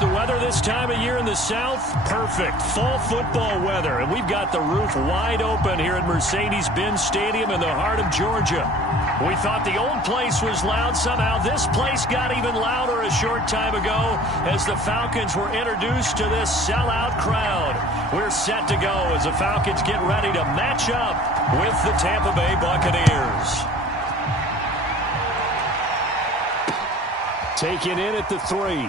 The weather this time of year in the South, perfect. Fall football weather. And we've got the roof wide open here at Mercedes-Benz Stadium in the heart of Georgia. We thought the old place was loud. Somehow this place got even louder a short time ago as the Falcons were introduced to this sellout crowd. We're set to go as the Falcons get ready to match up with the Tampa Bay Buccaneers. Taken in at the 3.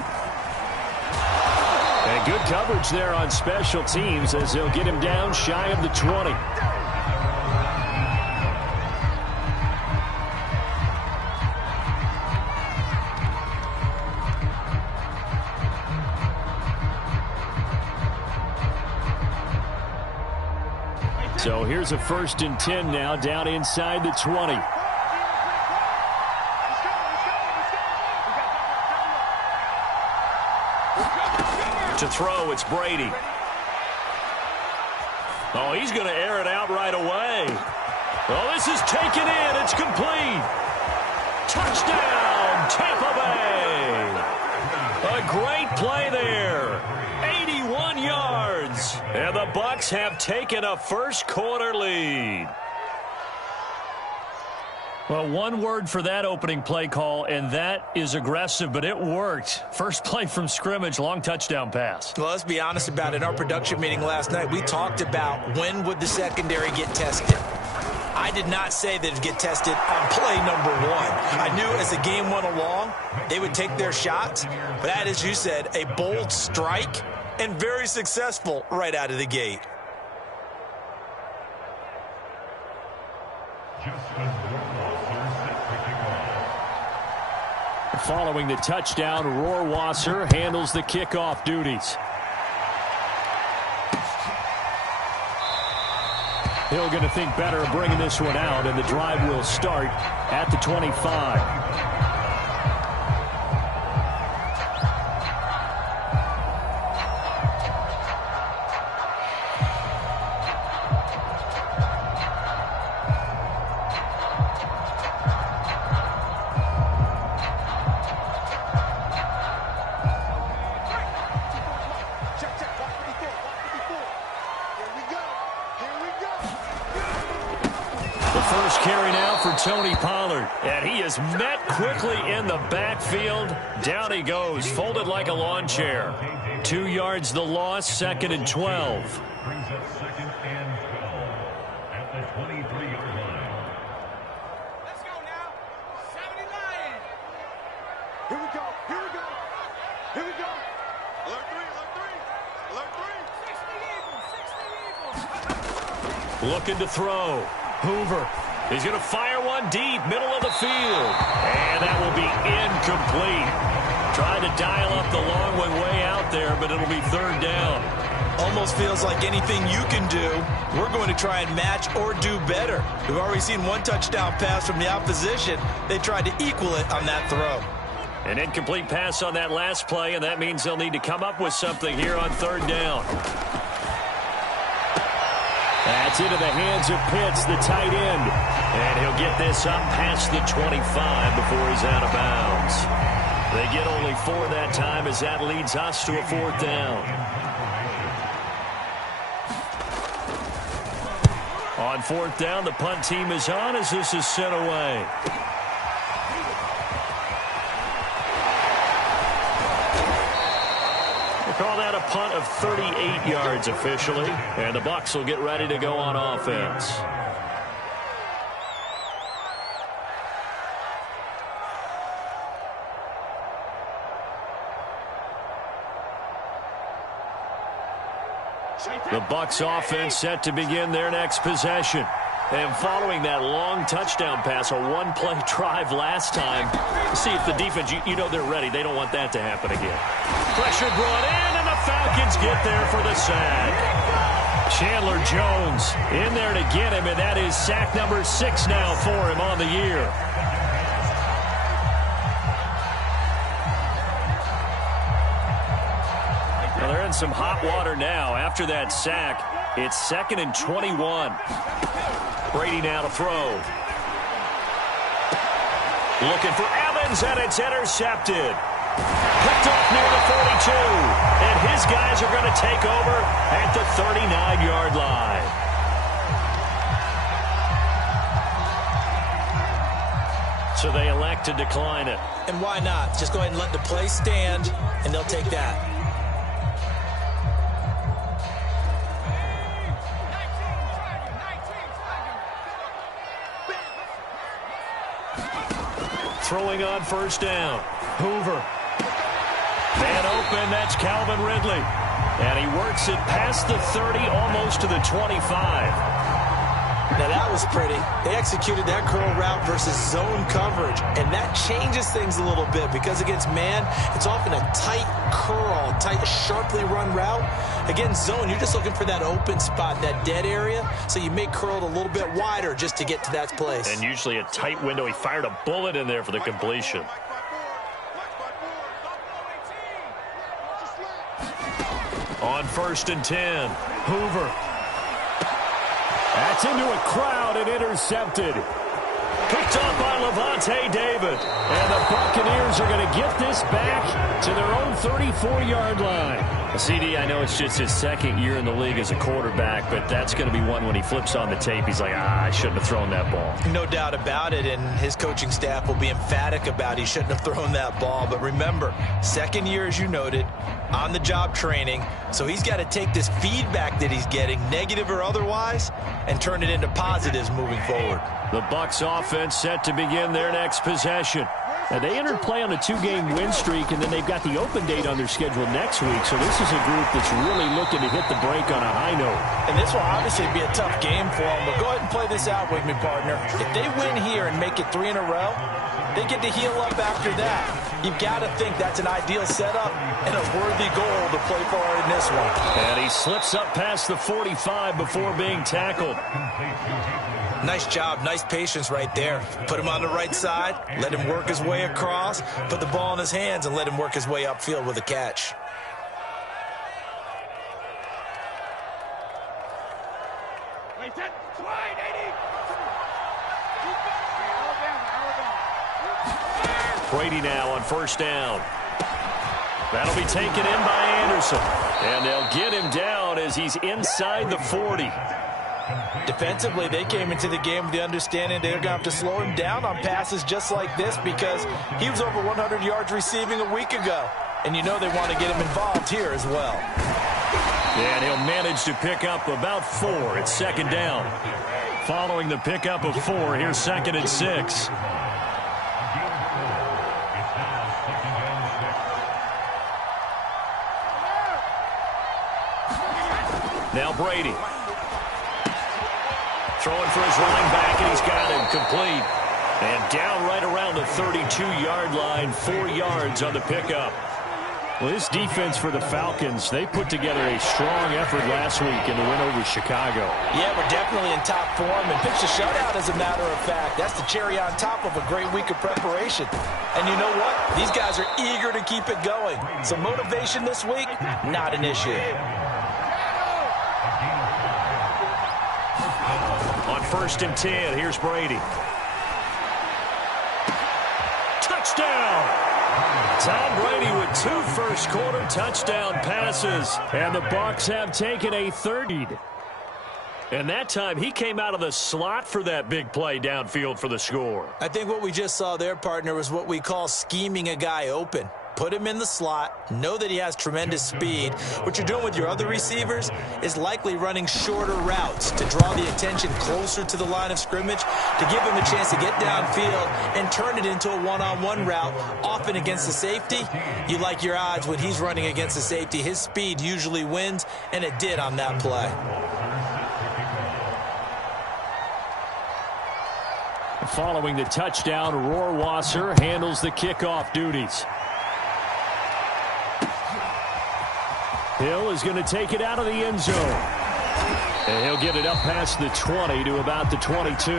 And good coverage there on special teams as they'll get him down shy of the 20. So here's a 1st and 10 now down inside the 20. To throw, it's Brady. Oh, he's going to air it out right away. Oh, this is taken in. It's complete. Touchdown, Tampa Bay. A great play there. 81 yards. And the Bucks have taken a first-quarter lead. Well, one word for that opening play call, and that is aggressive, but it worked. First play from scrimmage, long touchdown pass. Well, let's be honest about it. In our production meeting last night, we talked about when would the secondary get tested. I did not say that it would get tested on play number 1. I knew as the game went along, they would take their shots. But that, as you said, a bold strike and very successful right out of the gate. Following the touchdown, Rohrwasser handles the kickoff duties. He'll going to think better of bringing this one out, and the drive will start at the 25. Carry now for Tony Pollard. And he is met quickly in the backfield. Down he goes, folded like a lawn chair. 2 yards the loss, 2nd and 12. Brings up 2nd and 12 at the 23-yard line. Let's go now. 79. Here we go. Here we go. Here we go. Alert 3. Alert 3. Alert 3. 60 Eagles. 60 Eagles. Looking to throw. Hoover. He's going to fire one deep, middle of the field. And that will be incomplete. Trying to dial up the long one way out there, but it'll be 3rd down. Almost feels like anything you can do, we're going to try and match or do better. We've already seen one touchdown pass from the opposition. They tried to equal it on that throw. An incomplete pass on that last play, and that means they'll need to come up with something here on 3rd down. That's into the hands of Pitts, the tight end. And he'll get this up past the 25 before he's out of bounds. They get only 4 that time as that leads us to a 4th down. On 4th down, the punt team is on as this is sent away. Call that a punt of 38 yards officially, and the Bucks will get ready to go on offense. The Bucks offense set to begin their next possession. And following that long touchdown pass, a one-play drive last time, see if the defense, you know they're ready. They don't want that to happen again. Pressure brought in, and the Falcons get there for the sack. Chandler Jones in there to get him, and that is sack number 6 now for him on the year. Well, they're in some hot water now. After that sack, it's 2nd and 21. Brady now to throw. Looking for Evans, and it's intercepted. Picked off near the 42. And his guys are going to take over at the 39-yard line. So they elect to decline it. And why not? Just go ahead and let the play stand, and they'll take that. Throwing on first down. Hoover. Man open, that's Calvin Ridley. And he works it past the 30, almost to the 25. Now that was pretty. They executed that curl route versus zone coverage, and that changes things a little bit because against man, it's often a tight curl, tight, sharply run route. Against zone, you're just looking for that open spot, that dead area, so you may curl it a little bit wider just to get to that place. And usually a tight window. He fired a bullet in there for the completion. On 1st and 10, Hoover. That's into a crowd and intercepted. Picked up by Levante David. And the Buccaneers are going to get this back to their own 34-yard line. CD, I know it's just his second year in the league as a quarterback, but that's going to be one when he flips on the tape. He's like, I shouldn't have thrown that ball. No doubt about it, and his coaching staff will be emphatic about he shouldn't have thrown that ball. But remember, second year, as you noted, on-the-job training, so he's got to take this feedback that he's getting, negative or otherwise, and turn it into positives moving forward. The Bucks offense set to begin their next possession. Now, they entered play on a 2-game win streak, and then they've got the open date on their schedule next week. So this is a group that's really looking to hit the break on a high note. And this will obviously be a tough game for them, but go ahead and play this out with me, partner. If they win here and make it 3 in a row, they get to heal up after that. You've got to think that's an ideal setup and a worthy goal to play for in this one. And he slips up past the 45 before being tackled. Nice job, nice patience right there. Put him on the right side, let him work his way across, put the ball in his hands, and let him work his way upfield with a catch. Wait, that's wide, 80. Brady now on first down. That'll be taken in by Anderson. And they'll get him down as he's inside the 40. Defensively, they came into the game with the understanding they're going to have to slow him down on passes just like this because he was over 100 yards receiving a week ago. And you know they want to get him involved here as well. And he'll manage to pick up about 4. It's second down. Following the pickup of 4, here's 2nd and 6. Now Brady. Throwing for his running back, and he's got him complete. And down right around the 32-yard line, 4 yards on the pickup. Well, this defense for the Falcons, they put together a strong effort last week in the win over Chicago. Yeah, we're definitely in top form and pitched a shutout, as a matter of fact. That's the cherry on top of a great week of preparation. And you know what? These guys are eager to keep it going. So motivation this week, not an issue. On 1st and 10, here's Brady. Touchdown! Tom Brady with 2 first-quarter touchdown passes. And the Bucks have taken a 3rd lead. And that time, he came out of the slot for that big play downfield for the score. I think what we just saw there, partner, was what we call scheming a guy open. Put him in the slot, know that he has tremendous speed. What you're doing with your other receivers is likely running shorter routes to draw the attention closer to the line of scrimmage, to give him a chance to get downfield and turn it into a one-on-one route, often against the safety. You like your odds when he's running against the safety. His speed usually wins, and it did on that play. Following the touchdown, Rohrwasser handles the kickoff duties. Hill is going to take it out of the end zone. And he'll get it up past the 20 to about the 22.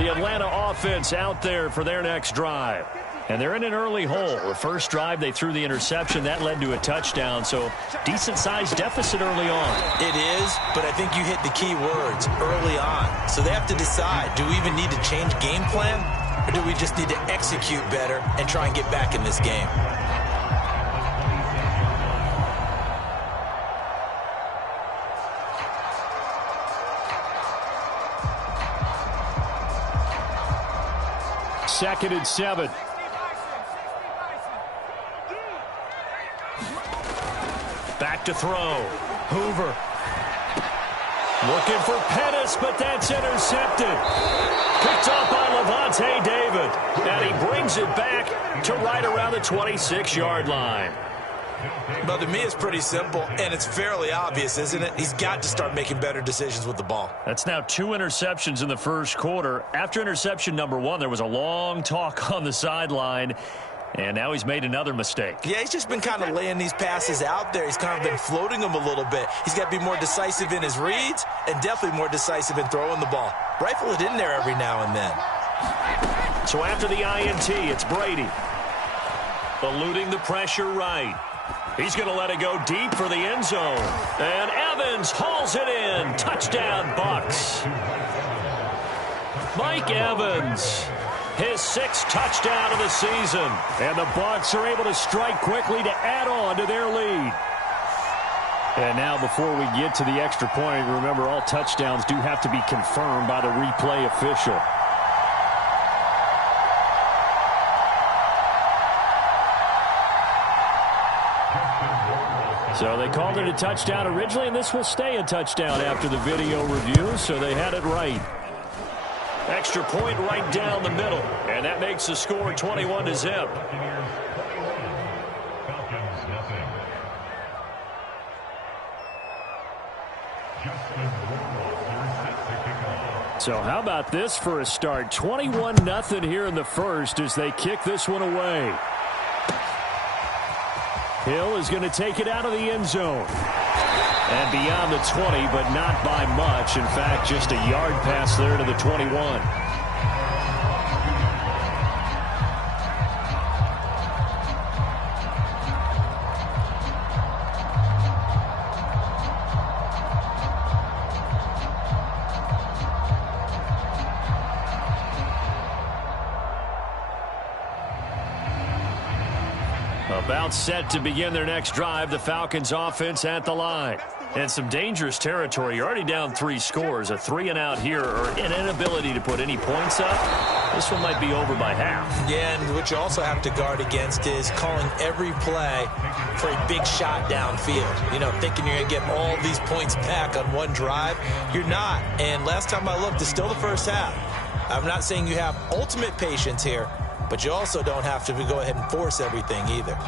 The Atlanta offense out there for their next drive. And they're in an early hole. The first drive, they threw the interception. That led to a touchdown, so decent-sized deficit early on. It is, but I think you hit the key words, early on. So they have to decide, do we even need to change game plan, or do we just need to execute better and try and get back in this game? Second and 7. Back to throw. Hoover. Looking for Pettis, but that's intercepted. Picked off by Levante David. And he brings it back to right around the 26-yard line. Well, to me, it's pretty simple, and it's fairly obvious, isn't it? He's got to start making better decisions with the ball. That's now 2 interceptions in the first quarter. After interception number 1, there was a long talk on the sideline, and now he's made another mistake. Yeah, he's just been kind of laying these passes out there. He's kind of been floating them a little bit. He's got to be more decisive in his reads and definitely more decisive in throwing the ball. Rifle it in there every now and then. So after the INT, it's Brady. Eluding the pressure right. He's going to let it go deep for the end zone. And Evans hauls it in. Touchdown, Bucks. Mike Evans, his 6th touchdown of the season. And the Bucks are able to strike quickly to add on to their lead. And now before we get to the extra point, remember all touchdowns do have to be confirmed by the replay official. So they called it a touchdown originally, and this will stay a touchdown after the video review, so they had it right. Extra point right down the middle, and that makes the score 21-0. Falcons, nothing. So how about this for a start? 21-0 here in the first as they kick this one away. Hill is going to take it out of the end zone. And beyond the 20, but not by much. In fact, just a yard pass there to the 21. About set to begin their next drive. The Falcons offense at the line. And some dangerous territory. You're already down 3 scores. A 3-and-out here or an inability to put any points up. This one might be over by half. Yeah, and what you also have to guard against is calling every play for a big shot downfield. You know, thinking you're going to get all these points back on one drive. You're not. And last time I looked, it's still the first half. I'm not saying you have ultimate patience here, but you also don't have to go ahead and force everything either.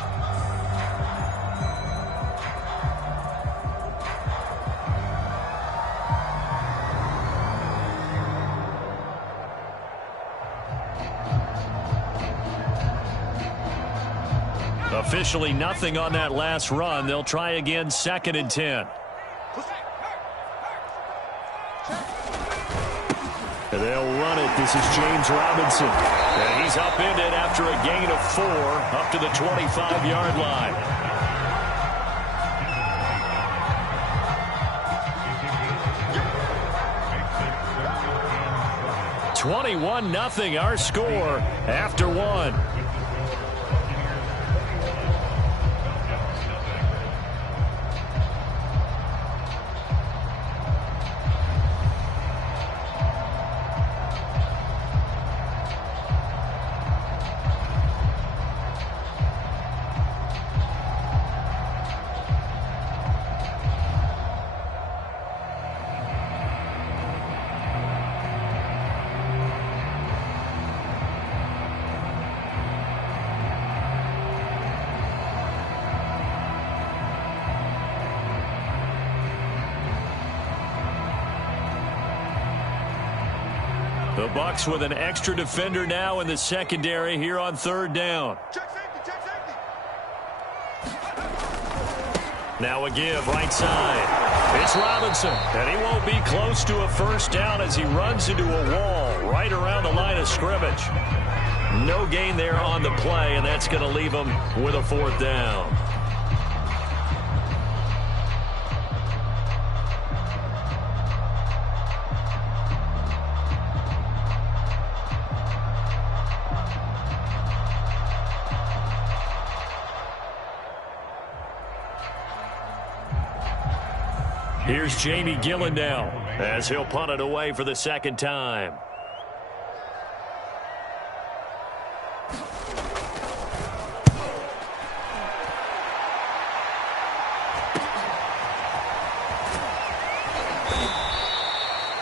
Officially nothing on that last run. They'll try again, 2nd and 10. They'll run it. This is James Robinson. And he's upended after a gain of 4 up to the 25-yard line. 21-0 our score after 1. The Bucks with an extra defender now in the secondary here on 3rd down. Now a give right side. It's Robinson, and he won't be close to a first down as he runs into a wall right around the line of scrimmage. No gain there on the play, and that's going to leave him with a fourth down. Here's Jamie Gillen now as he'll punt it away for the second time.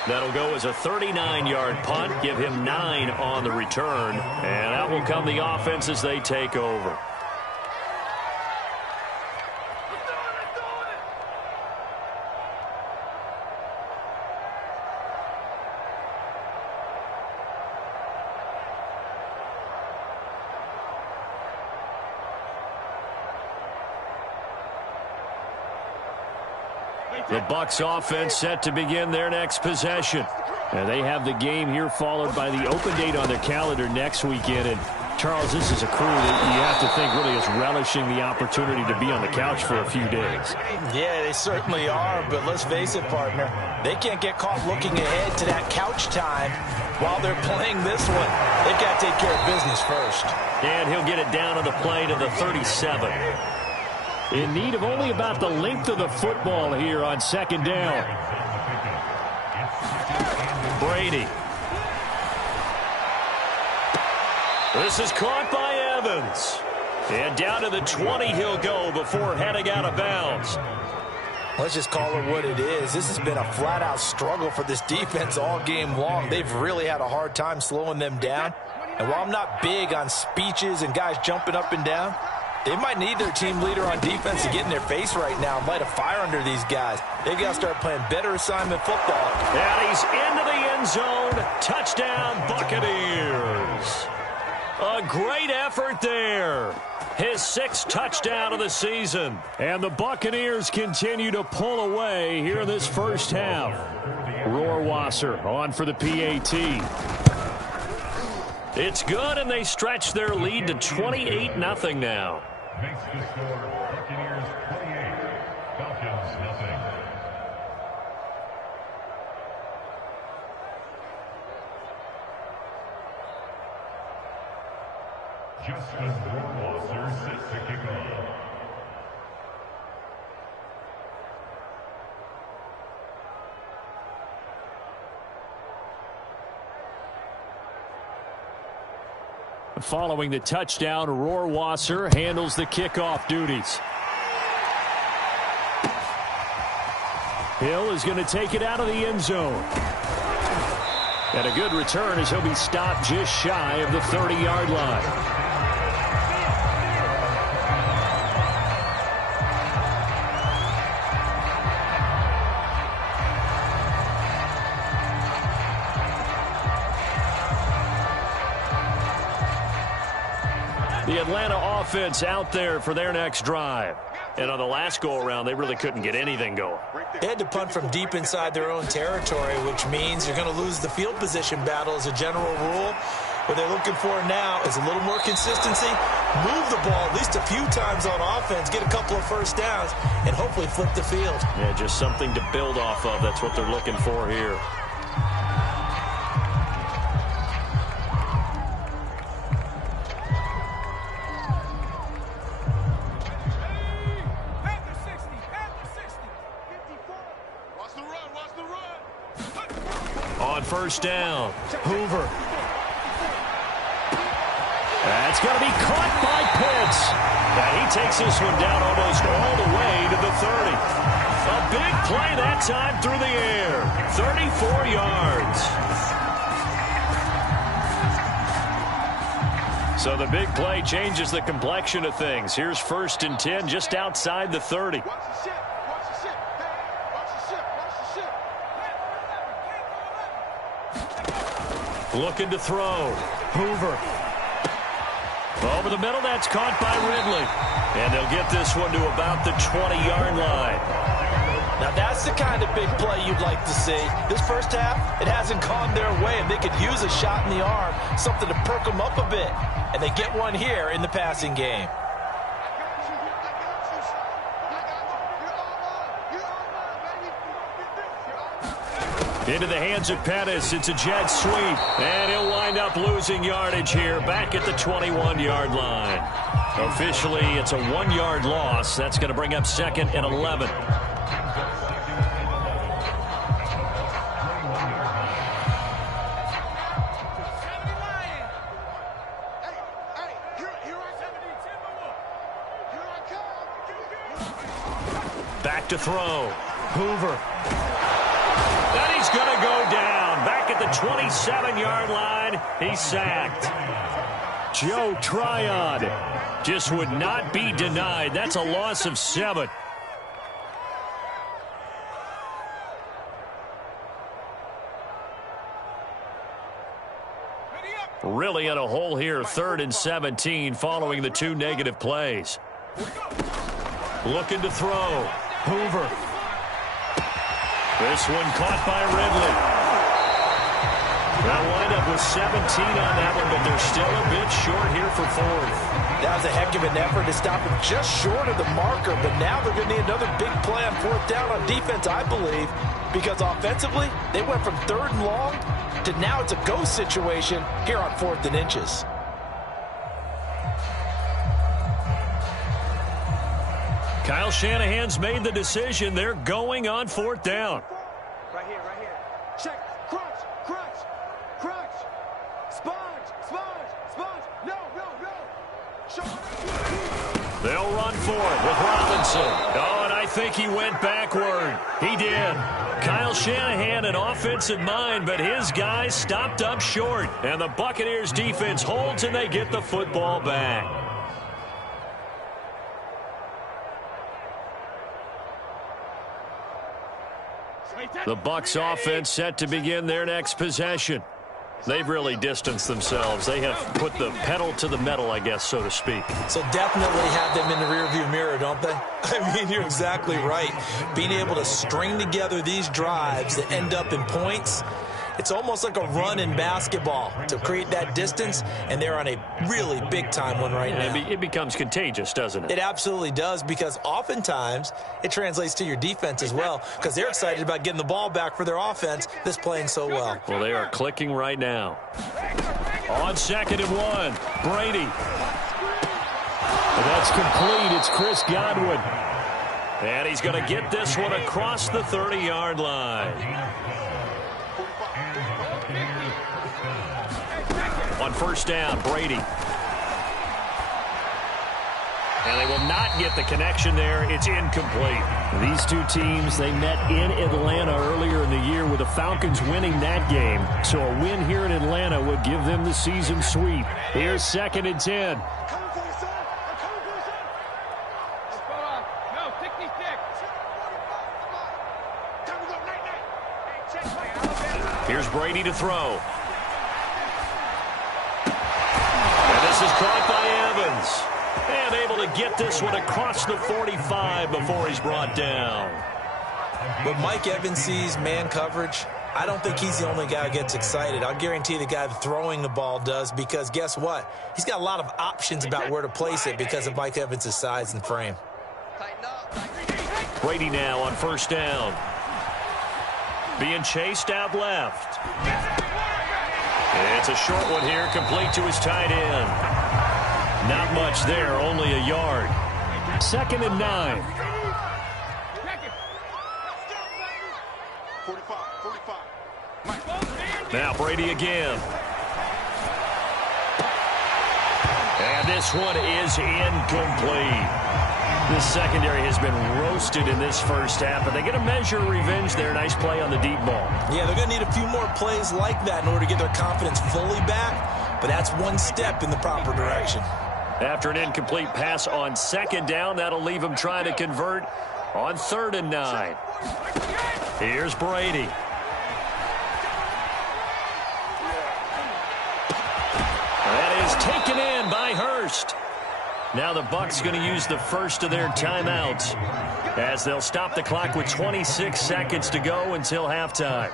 That'll go as a 39-yard punt, give him 9 on the return, and out will come the offense as they take over. The Bucks offense set to begin their next possession. And they have the game here followed by the open date on their calendar next weekend. And Charles, this is a crew that you have to think really is relishing the opportunity to be on the couch for a few days. Yeah, they certainly are, but let's face it, partner. They can't get caught looking ahead to that couch time while they're playing this one. They've got to take care of business first. And he'll get it down on the play to the 37. In need of only about the length of the football here on second down. Brady. This is caught by Evans. And down to the 20 he'll go before heading out of bounds. Let's just call it what it is. This has been a flat-out struggle for this defense all game long. They've really had a hard time slowing them down. And while I'm not big on speeches and guys jumping up and down, they might need their team leader on defense to get in their face right now and light a fire under these guys. They've got to start playing better assignment football. And he's into the end zone. Touchdown, Buccaneers. A great effort there. His 6th touchdown of the season. And the Buccaneers continue to pull away here in this first half. Rohrwasser on for the PAT. It's good, and they stretch their lead to 28-0 now. Makes the score Buccaneers 28, Falcons 0. Justin Rohrwasser set to kick off. Following the touchdown, Rohrwasser handles the kickoff duties. Hill is going to take it out of the end zone. And a good return as he'll be stopped just shy of the 30-yard line. The Atlanta offense out there for their next drive. And on the last go-around, they really couldn't get anything going. They had to punt from deep inside their own territory, which means you're going to lose the field position battle as a general rule. What they're looking for now is a little more consistency, move the ball at least a few times on offense, get a couple of first downs, and hopefully flip the field. Yeah, just something to build off of. That's what they're looking for here. On first down, Hoover. That's going to be caught by Pitts. And he takes this one down almost all the way to the 30. A big play that time through the air. 34 yards. So the big play changes the complexion of things. Here's 1st and 10 just outside the 30. Looking to throw. Hoover. Over the middle, that's caught by Ridley. And they'll get this one to about the 20-yard line. Now Now, that's the kind of big play you'd like to see. This first half, it hasn't gone their way, and they could use a shot in the arm, something to perk them up a bit. And they get one here in the passing game. Into the hands of Pettis. It's a jet sweep. And he'll wind up losing yardage here back at the 21-yard line. Officially, it's a 1-yard loss. That's going to bring up 2nd and 11. Back to throw. Hoover. And he's going to go down. Back at the 27-yard line. He's sacked. Joe Tryon just would not be denied. That's a loss of 7. Really in a hole here. 3rd and 17 following the 2 negative plays. Looking to throw. Hoover. This one caught by Ridley. They'll wind up with 17 on that one, but they're still a bit short here for 4th. That was a heck of an effort to stop him just short of the marker, but now they're going to need another big play on 4th down on defense, I believe, because offensively, they went from 3rd and long to now it's a go situation here on 4th and inches. Kyle Shanahan's made the decision. They're going on 4th down. Right here, right here. Check. Crunch, crunch, crunch. Sponge, sponge, sponge. No, no, no. Show. They'll run for it with Robinson. Oh, and I think he went backward. He did. Kyle Shanahan, an offensive mind, but his guys stopped up short. And the Buccaneers defense holds, and they get the football back. The Bucks offense set to begin their next possession. They've really distanced themselves. They have put the pedal to the metal, I guess, so to speak. So definitely have them in the rearview mirror, don't they? I mean, you're exactly right. Being able to string together these drives that end up in points, it's almost like a run in basketball to create that distance, and they're on a really big-time one right now. It becomes contagious, doesn't it? It absolutely does, because oftentimes it translates to your defense as well, because they're excited about getting the ball back for their offense that's playing so well. Well, they are clicking right now. On 2nd and 1, Brady. That's complete. It's Chris Godwin. And he's going to get this one across the 30-yard line. On 1st down, Brady. And they will not get the connection there. It's incomplete. These two teams, they met in Atlanta earlier in the year with the Falcons winning that game. So a win here in Atlanta would give them the season sweep. Here's 2nd and 10. Here's Brady to throw. This is caught by Evans. And able to get this one across the 45 before he's brought down. But Mike Evans sees man coverage. I don't think he's the only guy who gets excited. I'll guarantee the guy throwing the ball does, because guess what? He's got a lot of options about where to place it because of Mike Evans' size and frame. Brady now on 1st down. Being chased out left. It's a short one here, complete to his tight end. Not much there, only a yard. 2nd and 9. 45. Now Brady again. And this one is incomplete. This secondary has been roasted in this first half, but they get a measure of revenge there. Nice play on the deep ball. Yeah, they're going to need a few more plays like that in order to get their confidence fully back, but that's one step in the proper direction. After an incomplete pass on 2nd down, that'll leave them trying to convert on 3rd and 9. Here's Brady. That is taken in by Hurst. Now the Bucks going to use the first of their timeouts as they'll stop the clock with 26 seconds to go until halftime.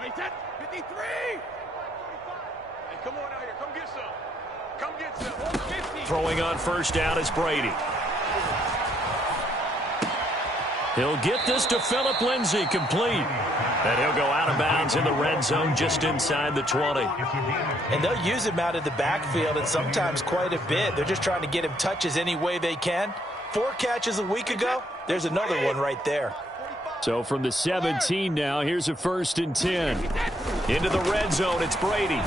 Wait, that 53. Hey, come on out here. Come get some. Come get some. 50. Throwing on first down is Brady. He'll get this to Phillip Lindsay, complete. And he'll go out of bounds in the red zone just inside the 20. And they'll use him out of the backfield, and sometimes quite a bit. They're just trying to get him touches any way they can. 4 catches a week ago. There's another one right there. So from the 17 now, here's a 1st and 10. Into the red zone, it's Brady.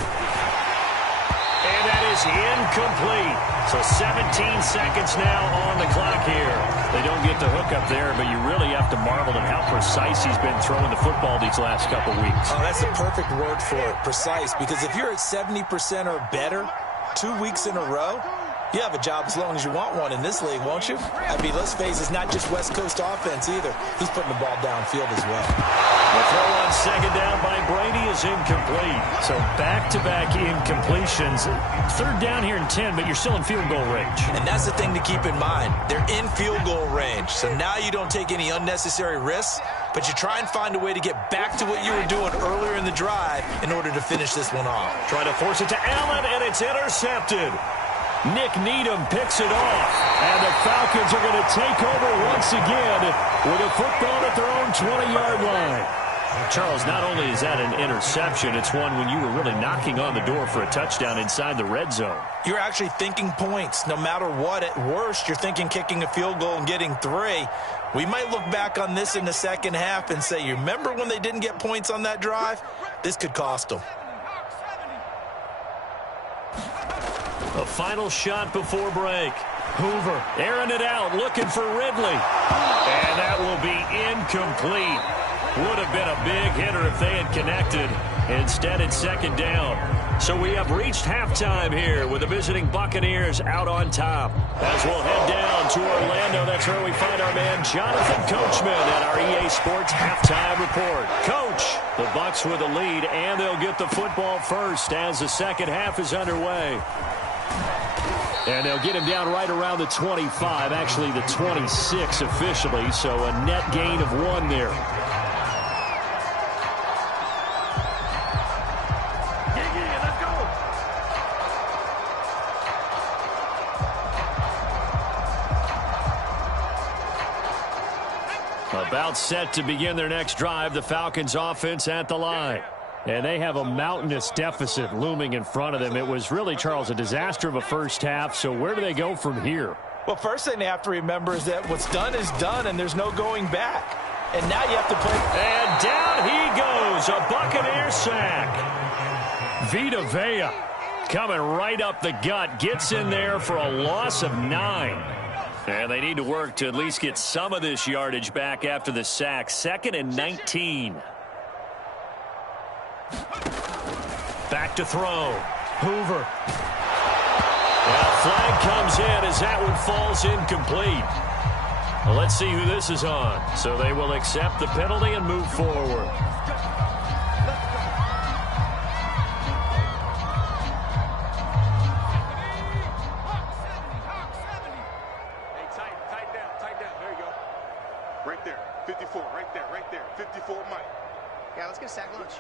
And that is incomplete. So 17 seconds now on the clock here. They don't get the hookup there, but you really have to marvel at how precise he's been throwing the football these last couple weeks. Oh, that's the perfect word for it, precise, because if you're at 70% or better 2 weeks in a row, you have a job as long as you want one in this league, won't you? I mean, let's face it, it's not just West Coast offense either. He's putting the ball downfield as well. The throw on second down by Brady is incomplete. So back-to-back incompletions. 3rd down here and 10, but you're still in field goal range. And that's the thing to keep in mind. They're in field goal range. So now you don't take any unnecessary risks, but you try and find a way to get back to what you were doing earlier in the drive in order to finish this one off. Trying to force it to Allen, and it's intercepted. Nick Needham picks it off, and the Falcons are going to take over once again with a football at their own 20-yard line. Charles, not only is that an interception, it's one when you were really knocking on the door for a touchdown inside the red zone. You're actually thinking points. No matter what, at worst, you're thinking kicking a field goal and getting 3. We might look back on this in the second half and say, you remember when they didn't get points on that drive? This could cost them. A final shot before break. Hoover airing it out, looking for Ridley. And that will be incomplete. Would have been a big hitter if they had connected. Instead, it's 2nd down. So we have reached halftime here with the visiting Buccaneers out on top. As we'll head down to Orlando, that's where we find our man Jonathan Coachman at our EA Sports Halftime Report. Coach, the Bucs with the lead, and they'll get the football first as the second half is underway. And they'll get him down right around the 25, actually the 26 officially, so a net gain of 1 there. About set to begin their next drive, the Falcons offense at the line. And they have a mountainous deficit looming in front of them. It was really, Charles, a disaster of a first half. So where do they go from here? Well, first thing they have to remember is that what's done is done, and there's no going back. And now you have to play. And down he goes, a Buccaneer sack. Vita Vea coming right up the gut, gets in there for a loss of 9. And they need to work to at least get some of this yardage back after the sack. 2nd and 19. Back to throw. Hoover. And a flag comes in as that one falls incomplete. Well, let's see who this is on. So they will accept the penalty and move forward. Hey, tighten down. There you go. Right there. 54. Right there. 54, Mike. Yeah, let's get a sack lunch.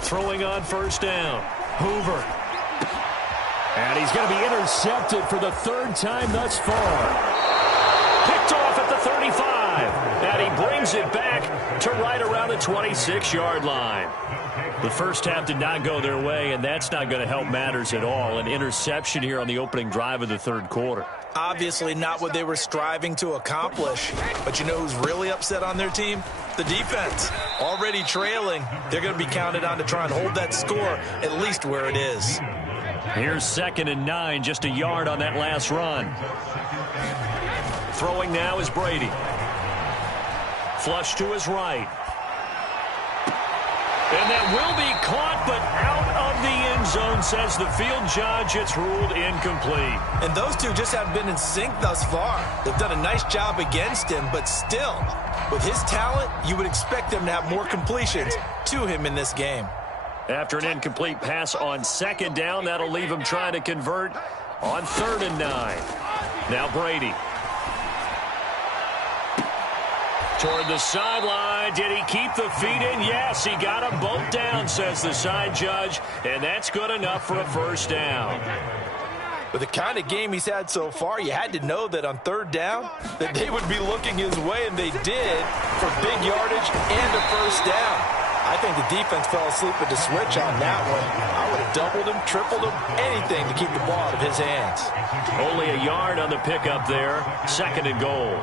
Throwing on first down. Hoover. And he's going to be intercepted for the 3rd time thus far. Picked off at the 35. And he brings it back to right around the 26-yard line. The first half did not go their way, and that's not going to help matters at all. An interception here on the opening drive of the 3rd quarter. Obviously not what they were striving to accomplish. But you know who's really upset on their team? The defense. Already trailing. They're going to be counted on to try and hold that score at least where it is. Here's 2nd and 9, just a yard on that last run. Throwing now is Brady. Flush to his right. And that will be caught, but out of the end zone, says the field judge. It's ruled incomplete. And those two just haven't been in sync thus far. They've done a nice job against him, but still, with his talent, you would expect them to have more completions to him in this game. After an incomplete pass on second down, that'll leave him trying to convert on 3rd and 9. Now Brady. Toward the sideline. Did he keep the feet in? Yes, he got them both down, says the side judge. And that's good enough for a first down. With the kind of game he's had so far, you had to know that on 3rd down that they would be looking his way, and they did, for big yardage and a first down. I think the defense fell asleep with the switch on that one. I would have doubled him, tripled him, anything to keep the ball out of his hands. Only a yard on the pickup there. 2nd and goal.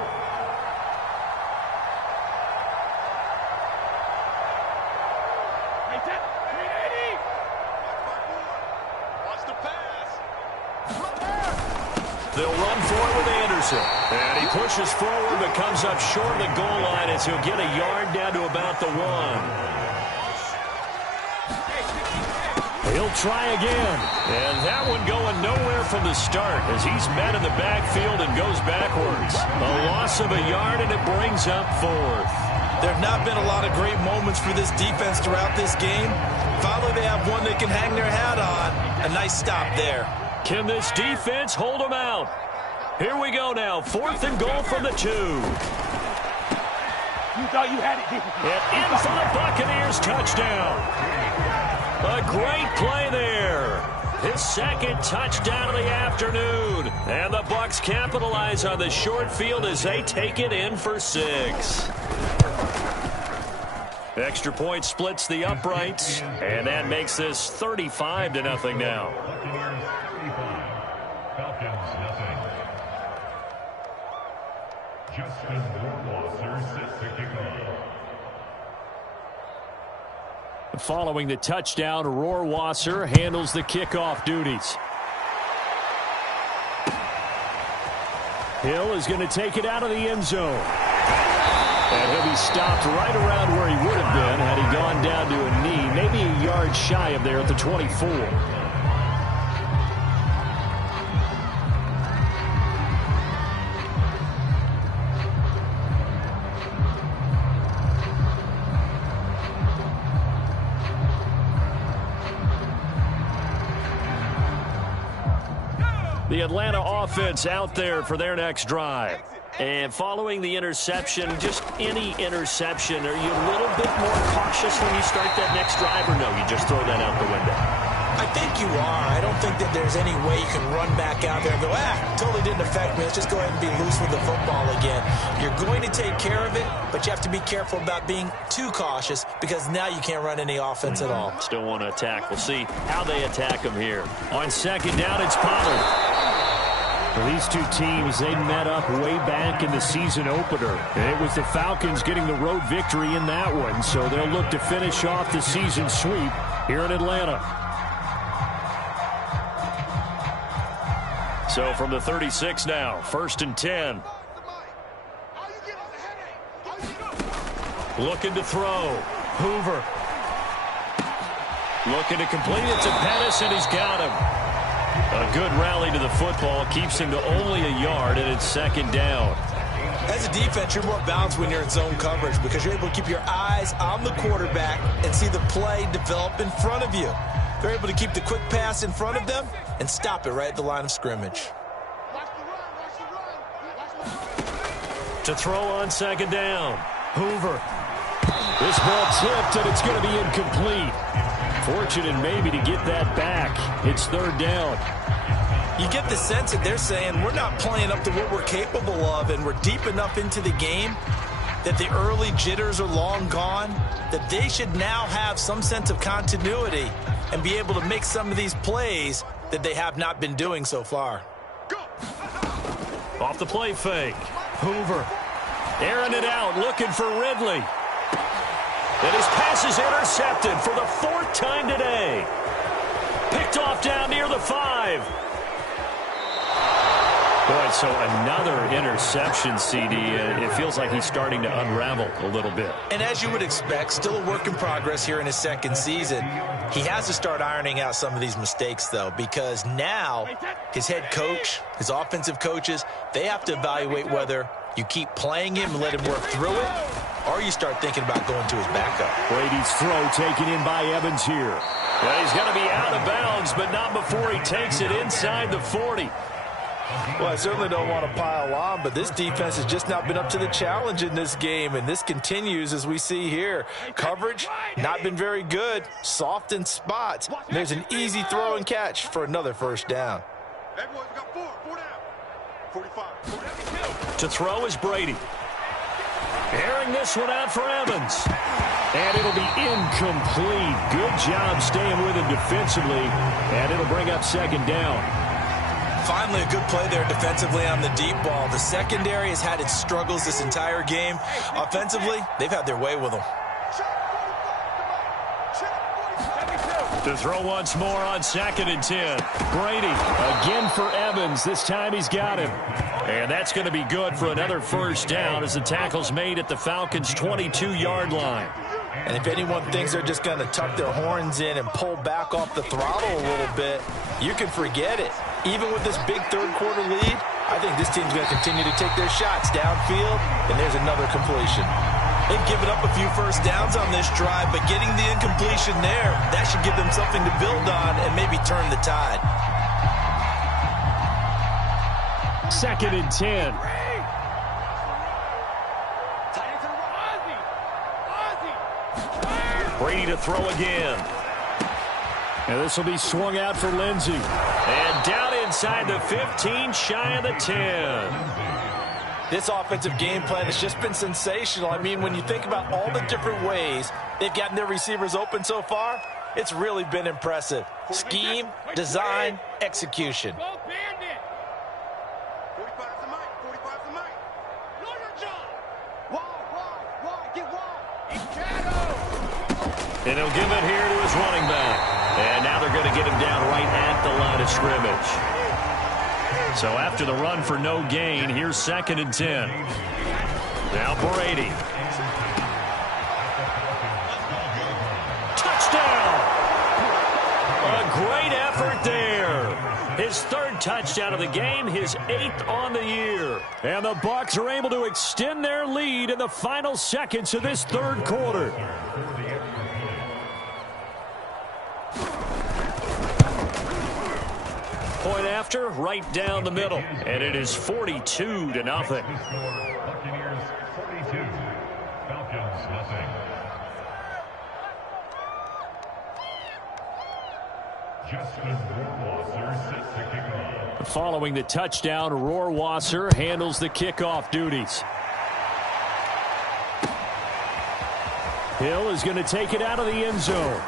They'll run for it with Anderson. And he pushes forward but comes up short of the goal line as he'll get a yard down to about the 1. He'll try again. And that one going nowhere from the start as he's met in the backfield and goes backwards. A loss of a yard, and it brings up 4th. There have not been a lot of great moments for this defense throughout this game. Finally, they have one they can hang their hat on. A nice stop there. Can this defense hold them out? Here we go now. 4th and goal from the 2. You thought you had it, didn't you? And in for the Buccaneers touchdown. A great play there. His 2nd touchdown of the afternoon. And the Bucks capitalize on the short field as they take it in for 6. Extra point splits the uprights. And that makes this 35-0 now. Buccaneers 35, Falcons nothing. Justin Rohrwasser sets the kickoff. Following the touchdown, Rohrwasser handles the kickoff duties. Hill is going to take it out of the end zone. And he'll be stopped right around where he would have been had he gone down to a knee, maybe a yard shy of there at the 24. The Atlanta offense out there for their next drive. And following the interception, just any interception, are you a little bit more cautious when you start that next drive, or no, you just throw that out the window? I think you are. I don't think that there's any way you can run back out there and go, totally didn't affect me. Let's just go ahead and be loose with the football again. You're going to take care of it, but you have to be careful about being too cautious because now you can't run any offense at all. Still want to attack. We'll see how they attack him here. On 2nd down, it's Pollard. Well, these two teams, they met up way back in the season opener. And it was the Falcons getting the road victory in that one, so they'll look to finish off the season sweep here in Atlanta. So from the 36 now, 1st and 10. Looking to throw. Hoover. Looking to complete it to Pettis, and he's got him. A good rally to the football keeps him to only a yard, and it's 2nd down. As a defense, you're more balanced when you're in zone coverage because you're able to keep your eyes on the quarterback and see the play develop in front of you. They're able to keep the quick pass in front of them and stop it right at the line of scrimmage. To throw on 2nd down. Hoover. This ball tipped, and it's going to be incomplete. Fortunate maybe to get that back. It's 3rd down. You get the sense that they're saying we're not playing up to what we're capable of, and we're deep enough into the game that the early jitters are long gone, that they should now have some sense of continuity and be able to make some of these plays that they have not been doing so far. Off the play fake. Hoover airing it out, looking for Ridley. And his pass is intercepted for the 4th time today. Picked off down near the 5. Boy, so another interception, CD. It feels like he's starting to unravel a little bit. And as you would expect, still a work in progress here in his second season. He has to start ironing out some of these mistakes, though, because now his head coach, his offensive coaches, they have to evaluate whether you keep playing him and let him work through it, or you start thinking about going to his backup. Brady's throw taken in by Evans here. Well, he's going to be out of bounds, but not before he takes it inside the 40. Well, I certainly don't want to pile on, but this defense has just not been up to the challenge in this game, and this continues as we see here. Coverage, not been very good, soft in spots. There's an easy throw and catch for another first down. Hey, boys, we got four down. 45. To throw is Brady. Airing this one out for Evans. And it'll be incomplete. Good job staying with him defensively, and it'll bring up second down. Finally, a good play there defensively on the deep ball. The secondary has had its struggles this entire game. Offensively, they've had their way with them. To throw once more on 2nd and 10. Brady again for Evans. This time he's got him. And that's going to be good for another first down as the tackle's made at the Falcons' 22-yard line. And if anyone thinks they're just going to tuck their horns in and pull back off the throttle a little bit, you can forget it. Even with this big third-quarter lead, I think this team's going to continue to take their shots downfield, and there's another completion. They've given up a few first downs on this drive, but getting the incompletion there, that should give them something to build on and maybe turn the tide. 2nd and 10. Brady to throw again. And this will be swung out for Lindsey. And down inside the 15, shy of the 10. This offensive game plan has just been sensational. I mean, when you think about all the different ways they've gotten their receivers open so far, it's really been impressive. Scheme, design, execution. Go Bandit. 45's the mic. 45's the mic. Know your job. Wide. Get wide. Shadow. And he'll give it here to his running back. And now they're going to get him down right at the line of scrimmage. So after the run for no gain, here's 2nd and 10. Now Brady. Touchdown! A great effort there. His 3rd touchdown of the game, his 8th on the year. And the Bucks are able to extend their lead in the final seconds of this 3rd quarter. Point after, right down the middle. And it is 42-0. Buccaneers 42, Falcons nothing. Justin Rohrwasser set to kick off. Following the touchdown, Rohrwasser handles the kickoff duties. Hill is going to take it out of the end zone.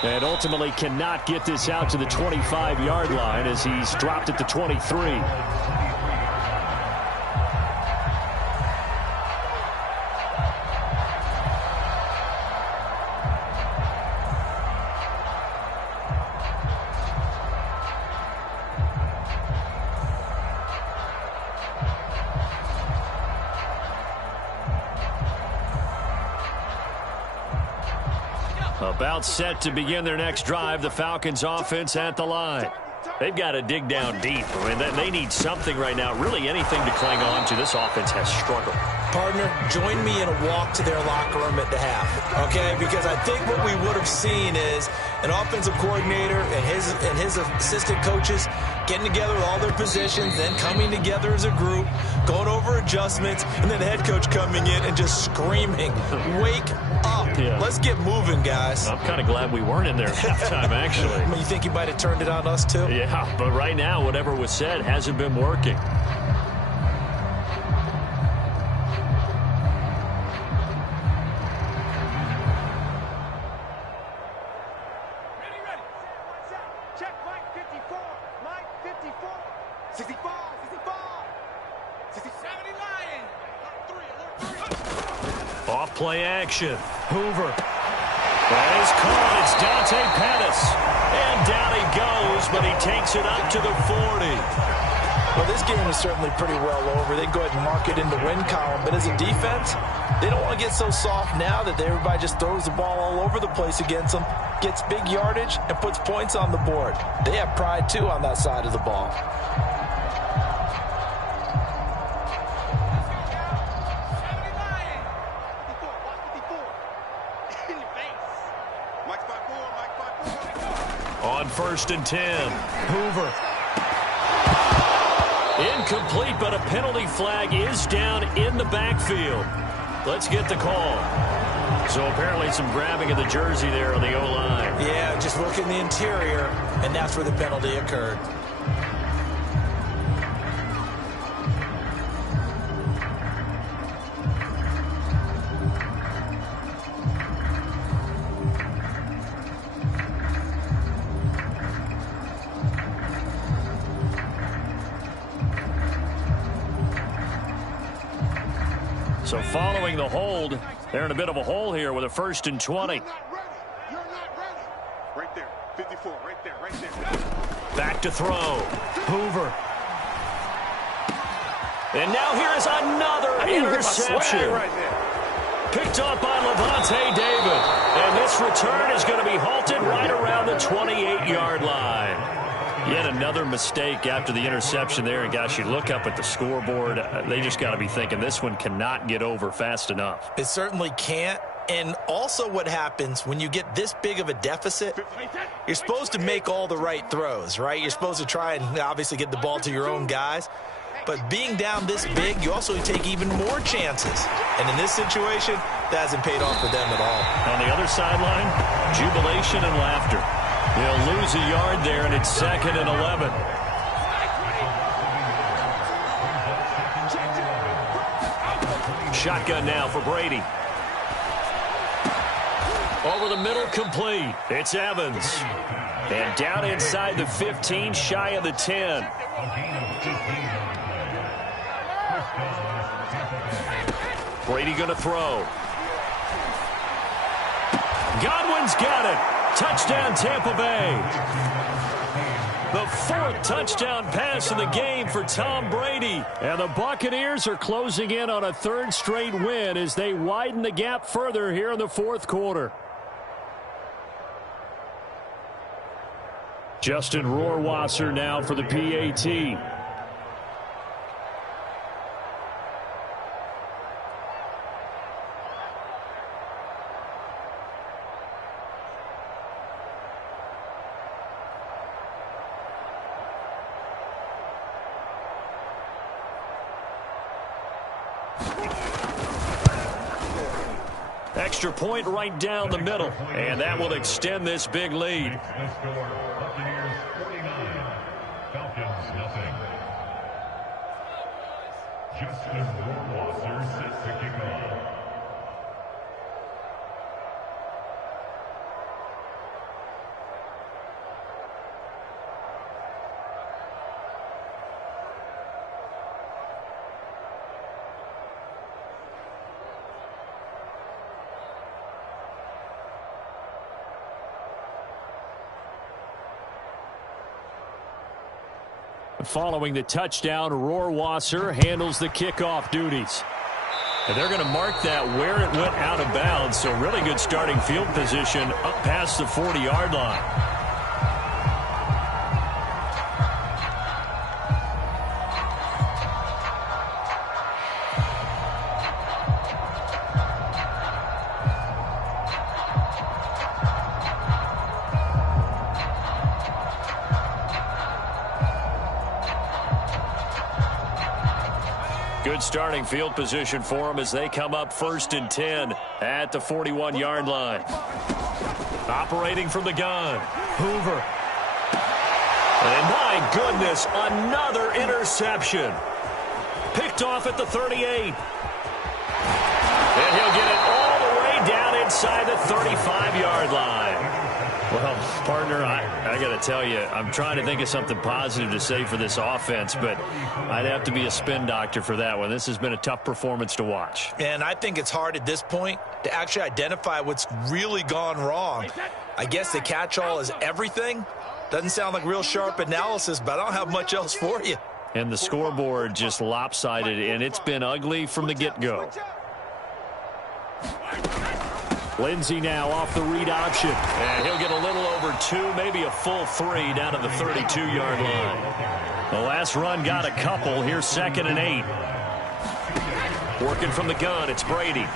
And ultimately cannot get this out to the 25-yard line as he's dropped at the 23. About set to begin their next drive, the Falcons offense at the line. They've got to dig down deep. I mean, they need something right now, really anything to cling on to. This offense has struggled. Partner, join me in a walk to their locker room at the half, okay? Because I think what we would have seen is an offensive coordinator and his assistant coaches getting together with all their positions, then coming together as a group, going over adjustments, and then the head coach coming in and just screaming, wake up. Yeah. Let's get moving, guys. I'm kind of glad we weren't in there at halftime, actually. I mean, you think he might have turned it on us, too? Yeah, but right now, whatever was said hasn't been working. Check Mike 54. Mike 54. 65. 70 Lion. Alert 3. Off play action. Hoover. That is caught. It's Dante Pettis. And down he goes, but he takes it up to the 40. Well, this game is certainly pretty well over. They can go ahead and mark it in the win column. But as a defense, they don't want to get so soft now that everybody just throws the ball all over the place against them, gets big yardage, and puts points on the board. They have pride, too, on that side of the ball. On 1st and 10, Hoover. Incomplete, but a penalty flag is down in the backfield. Let's get the call. So apparently some grabbing of the jersey there on the O-line. Yeah, just look in the interior, and that's where the penalty occurred. So following the hold, they're in a bit of a hole here with a 1st and 20. You're not ready. Right there. 54. Right there. Right there. Back to throw. Hoover. And now here is another interception. Right there. Picked up by Levante David. And this return is going to be halted right around the 28-yard line. Yet another mistake after the interception there. And, gosh, you look up at the scoreboard, they just got to be thinking this one cannot get over fast enough. It certainly can't. And also what happens when you get this big of a deficit, you're supposed to make all the right throws, right? You're supposed to try and obviously get the ball to your own guys. But being down this big, you also take even more chances. And in this situation, that hasn't paid off for them at all. On the other sideline, jubilation and laughter. They'll lose a yard there, and it's 2nd and 11. Shotgun now for Brady. Over the middle, complete. It's Evans. And down inside the 15, shy of the 10. Brady going to throw. Godwin's got it. Touchdown, Tampa Bay. The 4th touchdown pass of the game for Tom Brady. And the Buccaneers are closing in on a 3rd straight win as they widen the gap further here in the 4th quarter. Justin Rohrwasser now for the PAT. Extra point right down the middle, and that will extend this big lead. The score, Buccaneers 49, Falcons nothing. Justin Rohrwasser sets the kickoff. Following the touchdown, Rohrwasser handles the kickoff duties. And they're going to mark that where it went out of bounds, so really good starting field position up past the 40-yard line. Good starting field position for them as they come up 1st and 10 at the 41-yard line. Operating from the gun, Hoover. And my goodness, another interception. Picked off at the 38. And he'll get it all the way down inside the 35-yard line. Well, partner, I got to tell you, I'm trying to think of something positive to say for this offense, but I'd have to be a spin doctor for that one. This has been a tough performance to watch. And I think it's hard at this point to actually identify what's really gone wrong. I guess the catch-all is everything. Doesn't sound like real sharp analysis, but I don't have much else for you. And the scoreboard just lopsided, and it's been ugly from the get-go. Lindsey now off the read option. And he'll get a little over 2, maybe a full 3 down to the 32-yard line. The last run got a couple. Here's 2nd and 8. Working from the gun, it's Brady.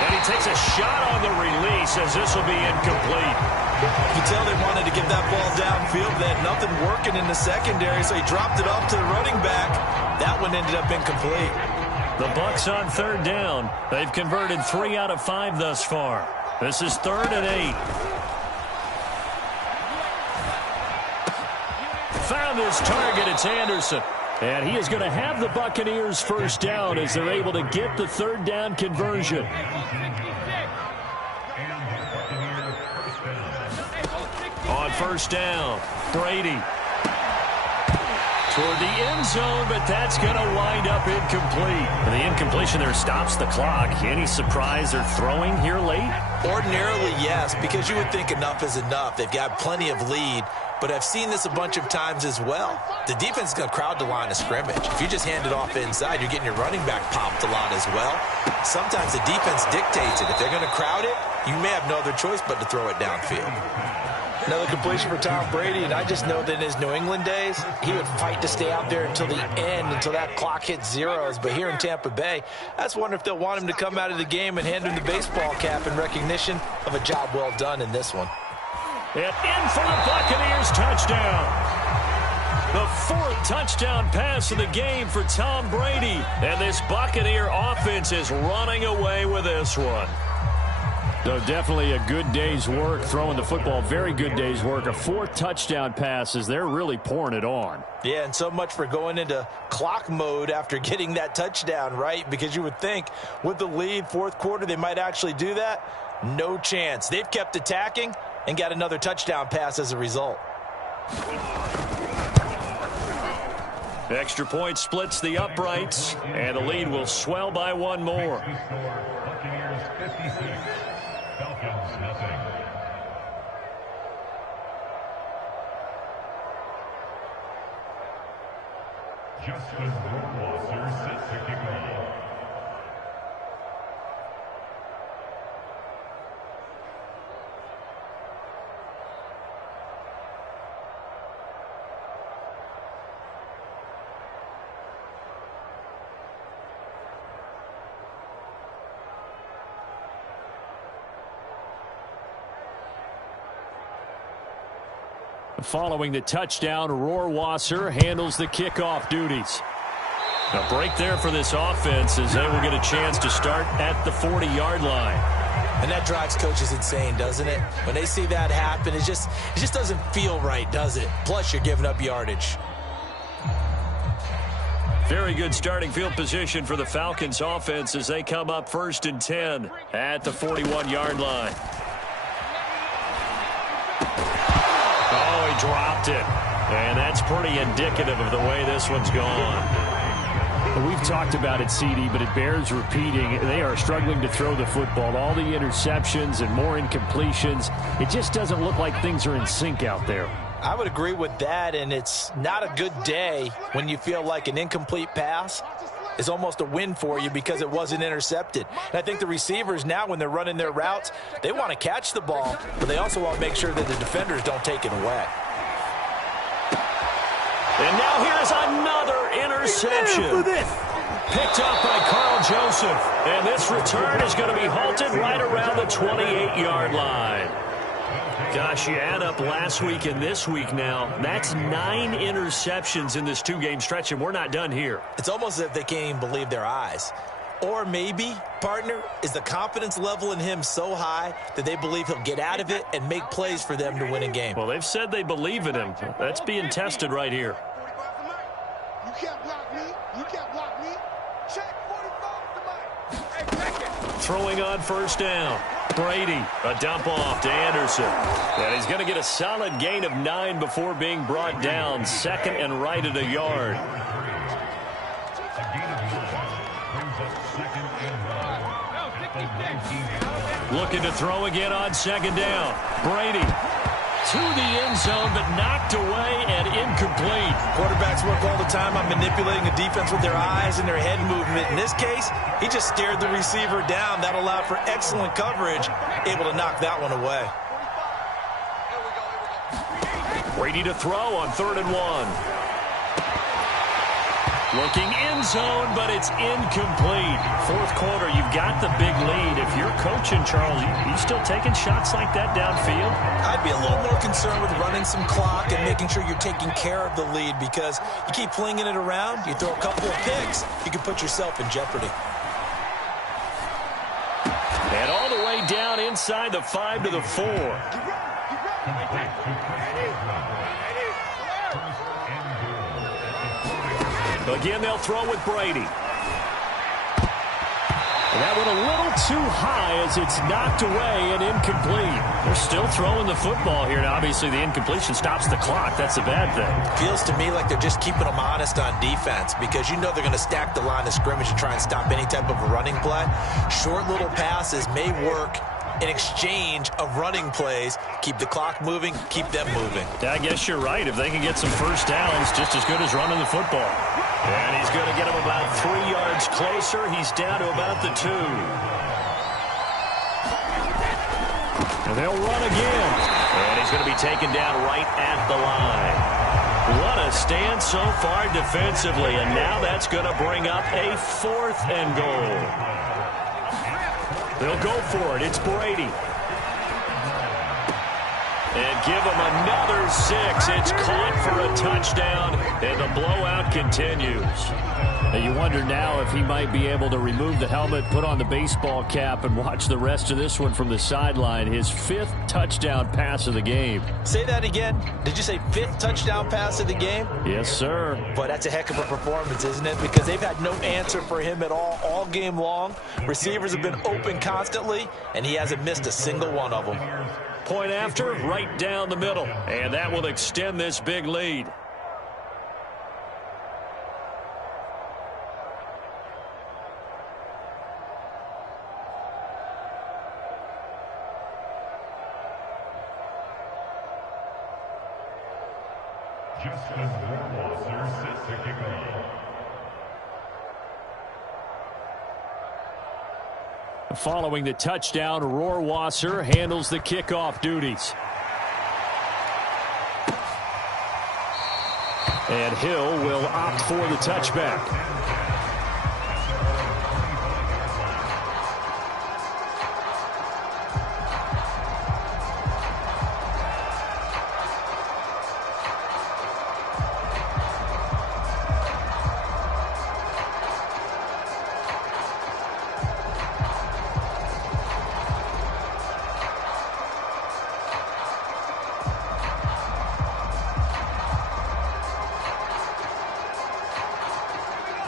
And he takes a shot on the release as this will be incomplete. You can tell they wanted to get that ball downfield. They had nothing working in the secondary, so he dropped it off to the running back. That one ended up incomplete. The Bucks on 3rd down. They've converted 3 out of 5 thus far. This is 3rd and 8. Found his target. It's Anderson. And he is going to have the Buccaneers first down as they're able to get the 3rd down conversion. On 1st down, Brady. Toward the end zone, but that's going to wind up incomplete. And the incompletion there stops the clock. Any surprise they're throwing here late? Ordinarily, yes, because you would think enough is enough. They've got plenty of lead, but I've seen this a bunch of times as well. The defense is going to crowd the line of scrimmage. If you just hand it off inside, you're getting your running back popped a lot as well. Sometimes the defense dictates it. If they're going to crowd it, you may have no other choice but to throw it downfield. Another completion for Tom Brady, and I just know that in his New England days, he would fight to stay out there until the end, until that clock hits zeros. But here in Tampa Bay, I just wonder if they'll want him to come out of the game and hand him the baseball cap in recognition of a job well done in this one. And in for the Buccaneers, touchdown. The 4th touchdown pass of the game for Tom Brady. And this Buccaneer offense is running away with this one. So definitely a good day's work throwing the football. Very good day's work. A 4th touchdown pass as they're really pouring it on. Yeah, and so much for going into clock mode after getting that touchdown, right? Because you would think with the lead, 4th quarter, they might actually do that. No chance. They've kept attacking and got another touchdown pass as a result. The extra point splits the uprights, and the lead will swell by 1 more. Buccaneers 56, Falcons nothing. Justin Rohrwasser set to kick off. Following the touchdown, Rohrwasser handles the kickoff duties. A break there for this offense as they will get a chance to start at the 40-yard line. And that drives coaches insane, doesn't it? When they see that happen, it just doesn't feel right, does it? Plus, you're giving up yardage. Very good starting field position for the Falcons offense as they come up 1st and 10 at the 41-yard line. Oh, he dropped it. And that's pretty indicative of the way this one's gone. We've talked about it, CD, but it bears repeating. They are struggling to throw the football. All the interceptions and more incompletions. It just doesn't look like things are in sync out there. I would agree with that, and it's not a good day when you feel like an incomplete pass is almost a win for you because it wasn't intercepted. And I think the receivers now, when they're running their routes, they want to catch the ball, but they also want to make sure that the defenders don't take it away. And now here's another interception. Picked up by Carl Joseph. And this return is going to be halted right around the 28-yard line. Gosh, you add up last week and this week now. That's 9 interceptions in this 2-game stretch, and we're not done here. It's almost as if they can't even believe their eyes. Or maybe, partner, is the confidence level in him so high that they believe he'll get out of it and make plays for them to win a game. Well, they've said they believe in him. That's being tested right here. You can't block me. You can't block me. Check 45 to Mike. Throwing on 1st down. Brady, a dump off to Anderson. And he's going to get a solid gain of 9 before being brought down. 2nd and right at a yard. Looking to throw again on 2nd down. Brady to the end zone, but knocked away and incomplete. Quarterbacks work all the time on manipulating the defense with their eyes and their head movement. In this case, he just stared the receiver down. That allowed for excellent coverage, able to knock that one away. Brady to throw on 3rd and 1. Looking end zone, but it's incomplete. 4th quarter, you've got the big lead. If you're coaching, Charles, you still taking shots like that downfield? I'd be a little more concerned with running some clock and making sure you're taking care of the lead, because you keep flinging it around, you throw a couple of picks, you can put yourself in jeopardy. And all the way down inside the 5 to the 4. Again, they'll throw with Brady. And that went a little too high as it's knocked away and incomplete. They're still throwing the football here. Now, obviously, the incompletion stops the clock. That's a bad thing. Feels to me like they're just keeping them honest on defense, because you know they're going to stack the line of scrimmage and try and stop any type of a running play. Short little passes may work in exchange of running plays. Keep the clock moving, keep them moving. Yeah, I guess you're right. If they can get some first downs, just as good as running the football. And he's going to get him about 3 yards closer. He's down to about the 2. And they'll run again. And he's going to be taken down right at the line. What a stand so far defensively. And now that's going to bring up a 4th and goal. They'll go for it. It's Brady. And give him another 6. It's caught for a touchdown, and the blowout continues. And you wonder now if he might be able to remove the helmet, put on the baseball cap, and watch the rest of this one from the sideline. His 5th touchdown pass of the game. Say that again. Did you say 5th touchdown pass of the game? Yes, sir. But that's a heck of a performance, isn't it? Because they've had no answer for him at all game long. Receivers have been open constantly, and he hasn't missed a single one of them. Point after, right down the middle. And that will extend this big lead. Justin Rohrwasser sets the kickoff. Following the touchdown, Rohrwasser handles the kickoff duties. And Hill will opt for the touchback.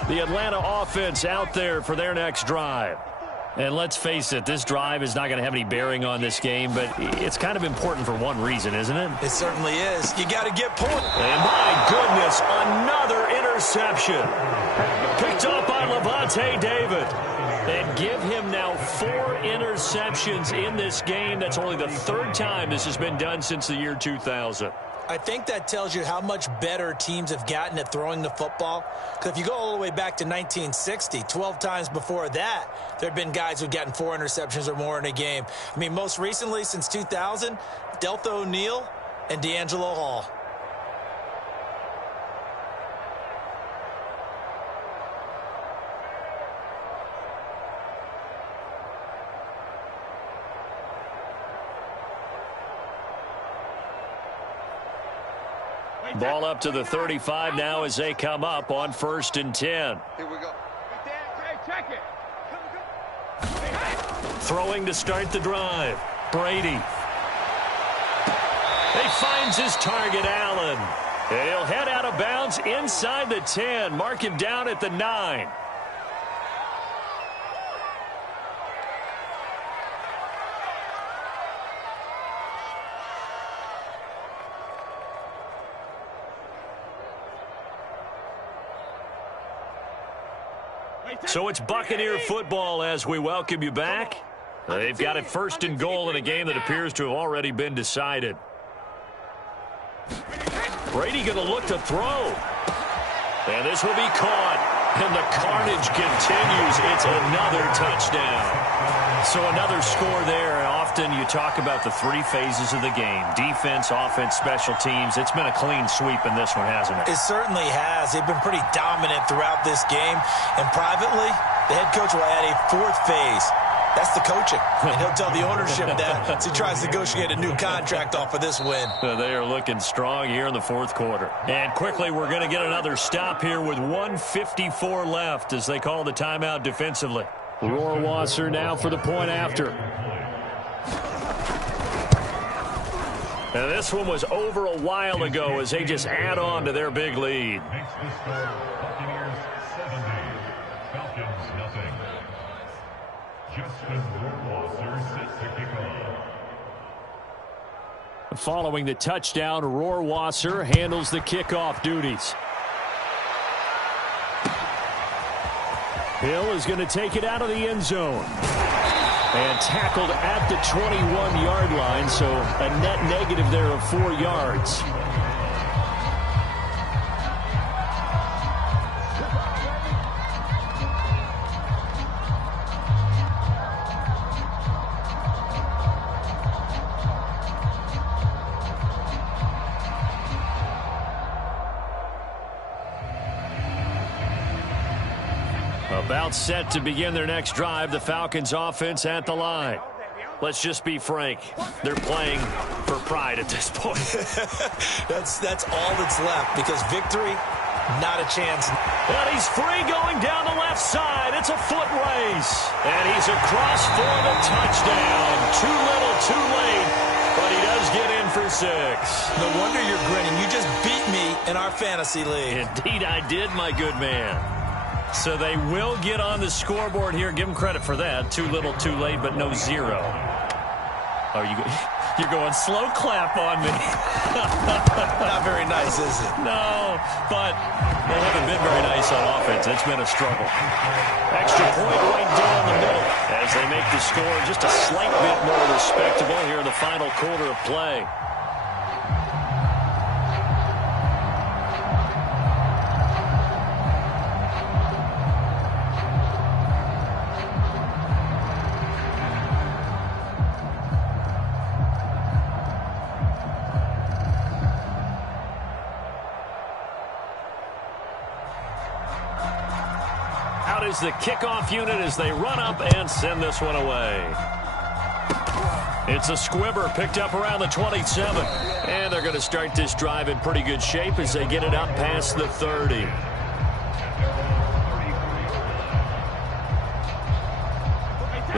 The Atlanta offense out there for their next drive. And let's face it, this drive is not going to have any bearing on this game, but it's kind of important for one reason, isn't it? It certainly is. You got to get points. And my goodness, another interception. Picked up by Levante David. And give him now 4 interceptions in this game. That's only the 3rd time this has been done since the year 2000. I think that tells you how much better teams have gotten at throwing the football. Because if you go all the way back to 1960, 12 times before that, there have been guys who've gotten 4 interceptions or more in a game. I mean, most recently, since 2000, Deltha O'Neal and D'Angelo Hall. Ball up to the 35 now as they come up on 1st and 10. Here we go. Hey, check it. Throwing to start the drive. Brady. He finds his target, Allen. And he'll head out of bounds inside the 10. Mark him down at the 9. So it's Buccaneer football as we welcome you back. They've got it 1st and goal in a game that appears to have already been decided. Brady going to look to throw. And this will be caught. And the carnage continues. It's another touchdown. So another score there. Often you talk about the three phases of the game. Defense, offense, special teams. It's been a clean sweep in this one, hasn't it? It certainly has. They've been pretty dominant throughout this game. And privately, the head coach will add a fourth phase. That's the coaching. And he'll tell the ownership that as he tries to negotiate a new contract off of this win. They are looking strong here in the fourth quarter. And quickly, we're going to get another stop here with 1:54 left as they call the timeout defensively. Rohrwasser now for the point after. And this one was over a while ago as they just add on to their big lead. Makes the score Buccaneers 70, Falcons nothing. Justin Rohrwasser set to kick off. Following the touchdown, Rohrwasser handles the kickoff duties. Hill is going to take it out of the end zone. And tackled at the 21-yard line, so a net negative there of 4 yards. About set to begin their next drive, the Falcons offense at the line. Let's just be frank. They're playing for pride at this point. That's all that's left because victory, not a chance. And he's free going down the left side. It's a foot race. And he's across for the touchdown. Too little, too late. But he does get in for 6. No wonder you're grinning. You just beat me in our fantasy league. Indeed I did, my good man. So they will get on the scoreboard here. Give them credit for that. Too little, too late, but no 0. Oh, you're going slow clap on me. Not very nice, is it? No, but they haven't been very nice on offense. It's been a struggle. Extra point right down the middle as they make the score just a slight bit more respectable here in the final quarter of play. Is the kickoff unit as they run up and send this one away. It's a squibber picked up around the 27. And they're going to start this drive in pretty good shape as they get it up past the 30.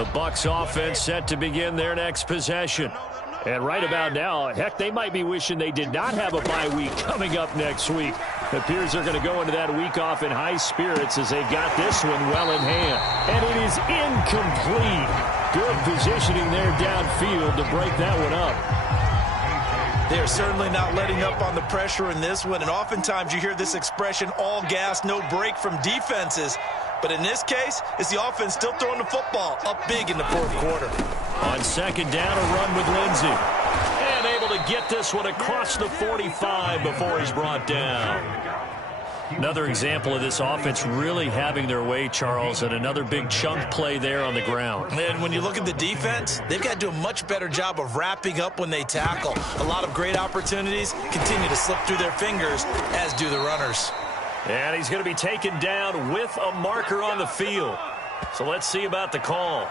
The Bucks offense set to begin their next possession. And right about now, heck, they might be wishing they did not have a bye week coming up next week. It appears they're going to go into that week off in high spirits as they've got this one well in hand. And it is incomplete. Good positioning there downfield to break that one up. They are certainly not letting up on the pressure in this one. And oftentimes you hear this expression, all gas, no break from defenses. But in this case, it's the offense still throwing the football up big in the fourth quarter. On second down, a run with Lindsey. And able to get this one across the 45 before he's brought down. Another example of this offense really having their way, Charles, and another big chunk play there on the ground. And when you look at the defense, they've got to do a much better job of wrapping up when they tackle. A lot of great opportunities continue to slip through their fingers, as do the runners. And he's going to be taken down with a marker on the field. So let's see about the call.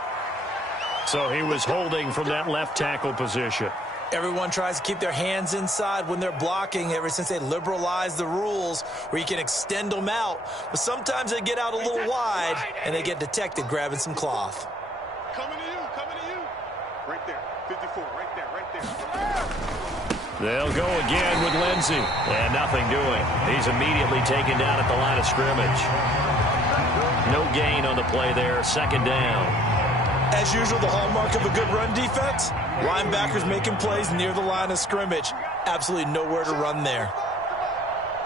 So he was holding from that left tackle position. Everyone tries to keep their hands inside when they're blocking ever since they liberalized the rules where you can extend them out. But sometimes they get out a little wide and they get detected grabbing some cloth. Coming to you, coming to you. Right there, 54, right there, right there. They'll go again with Lindsey. And nothing doing. He's immediately taken down at the line of scrimmage. No gain on the play there. Second down. As usual, the hallmark of a good run defense, linebackers making plays near the line of scrimmage. Absolutely nowhere to run there.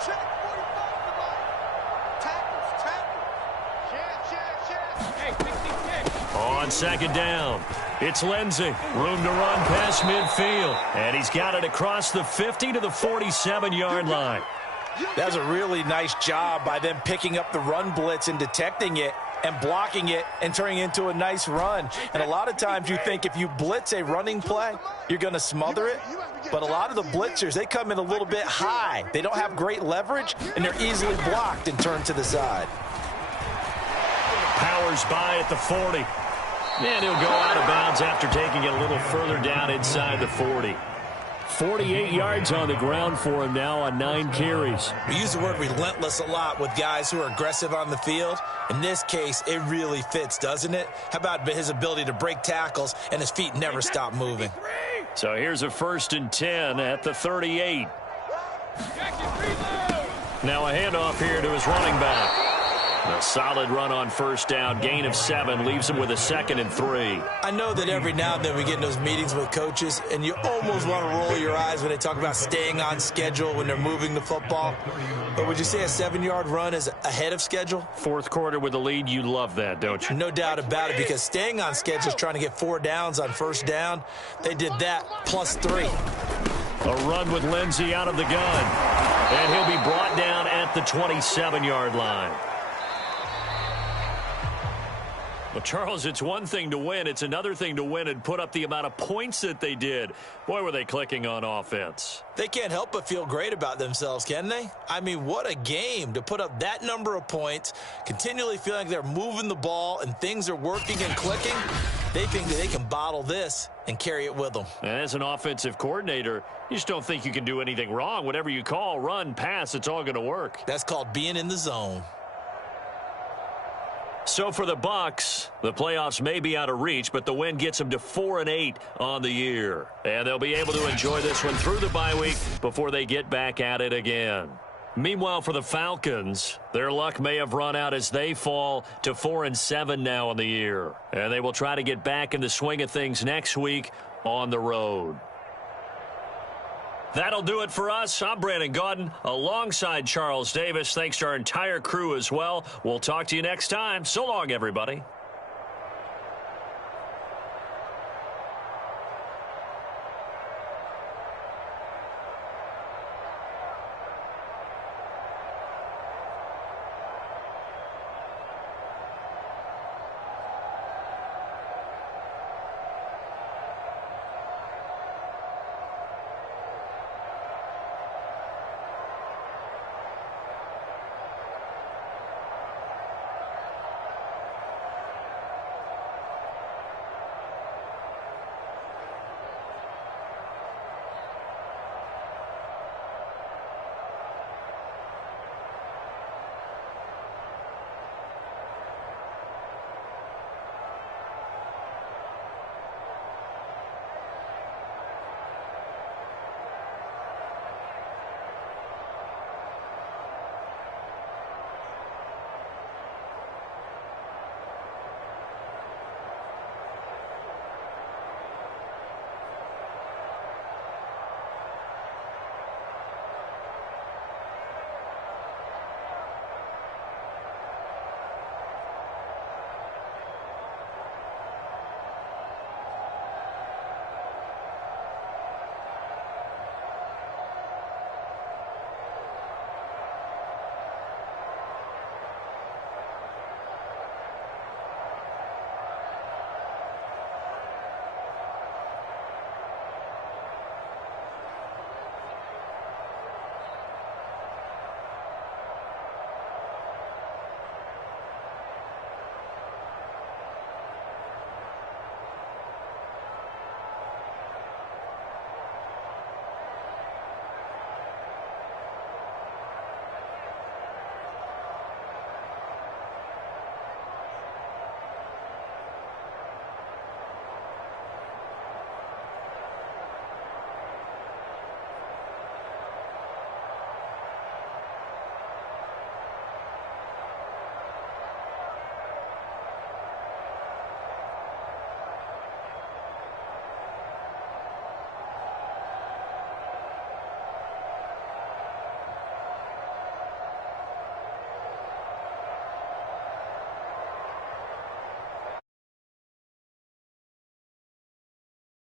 Check, 45, tackles, tackles. Check. Hey, 66. On second down. It's Lindsey. Room to run past midfield. And he's got it across the 50 to the 47-yard line. That was a really nice job by them picking up the run blitz and detecting it and blocking it and turning it into a nice run. And a lot of times you think if you blitz a running play, you're going to smother it. But a lot of the blitzers, they come in a little bit high. They don't have great leverage, and they're easily blocked and turned to the side. Powers by at the 40. And he'll go out of bounds after taking it a little further down inside the 40. 48 yards on the ground for him now on 9 carries. We use the word relentless a lot with guys who are aggressive on the field. In this case, it really fits, doesn't it? How about his ability to break tackles and his feet never stop moving? So here's a 1st and 10 at the 38. Now a handoff here to his running back. A solid run on 1st down, gain of 7, leaves him with a 2nd and 3. I know that every now and then we get in those meetings with coaches, and you almost want to roll your eyes when they talk about staying on schedule when they're moving the football. But would you say a 7-yard run is ahead of schedule? 4th quarter with the lead, you love that, don't you? No doubt about it, because staying on schedule is trying to get 4 downs on 1st down. They did that plus 3. A run with Lindsey out of the gun. And he'll be brought down at the 27-yard line. Well, Charles, it's one thing to win. It's another thing to win and put up the amount of points that they did. Boy, were they clicking on offense. They can't help but feel great about themselves, can they? I mean, what a game to put up that number of points, continually feeling like they're moving the ball and things are working and clicking. They think that they can bottle this and carry it with them. And as an offensive coordinator, you just don't think you can do anything wrong. Whatever you call, run, pass, it's all going to work. That's called being in the zone. So for the Bucks, the playoffs may be out of reach, but the win gets them to 4-8 on the year. And they'll be able to enjoy this one through the bye week before they get back at it again. Meanwhile, for the Falcons, their luck may have run out as they fall to 4-7 now on the year. And they will try to get back in the swing of things next week on the road. That'll do it for us. I'm Brandon Gaudin alongside Charles Davis. Thanks to our entire crew as well. We'll talk to you next time. So long, everybody.